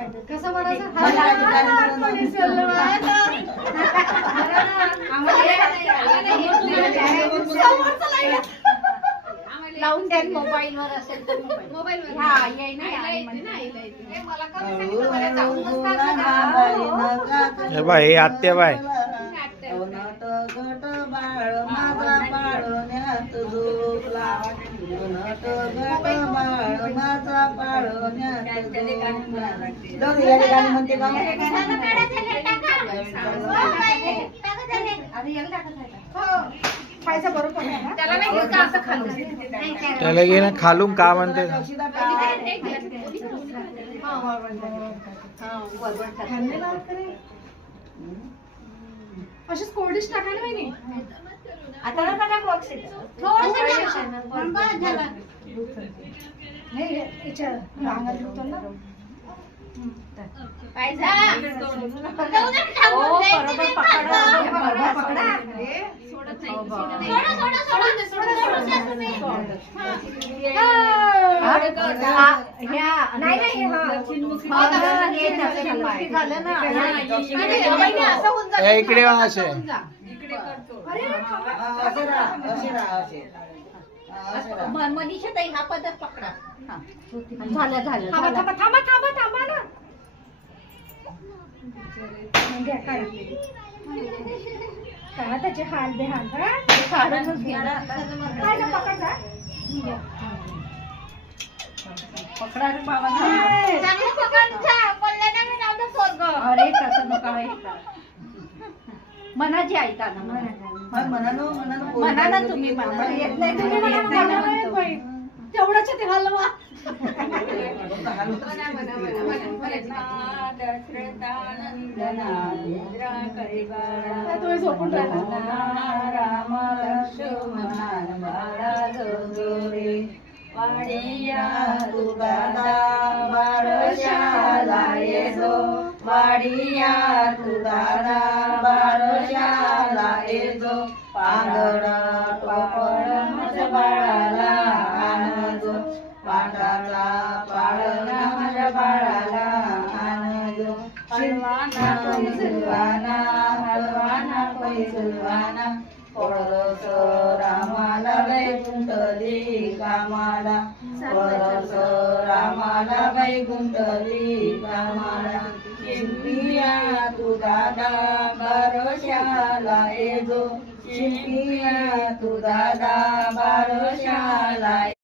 कसं म्हणायचं लावून द्या मोबाईल वर असेल तर मोबाईल वर हा येई हे बाय हे आत्या बाय घट बाळ माझा पाळण्यात झोपला घट बाळ माझा पाळण्यात झोपला म्हणते त्याला घे ना खालून का म्हणते अशीच कोरडीच टाकायला पाहिजे आता नाही याच्या रांगात होतो ना इकडे असे मनीषा ताई हा पदक पकडा झालं झालं थांबा थांबा थांबा थांबा ना काय त्याचे हाल बेहाल पकडा रे बाबा अरे कसं नका मनाची ऐका ना मनानं तुम्ही म्हणा येत नाही तुम्ही तेवढंच ते हलवा तुम्ही झोपून राम लक्ष्मण वाडिया तुगादा बारशाला येजो वाडिया तुगादा बारशाला येजो पांगड टोपण माझ्या बाळाला आणजो पांढराचा पाळणा माझ्या बाळाला आणजो हलवाना पैसलवाना हलवाना पैसलवाना परस रामाला वैकुंठली कामाला परस रामाला वैकुंठली कामाला शिंपिया तू दादा बारशाला येजो शिंपिया तू दादा बारशाला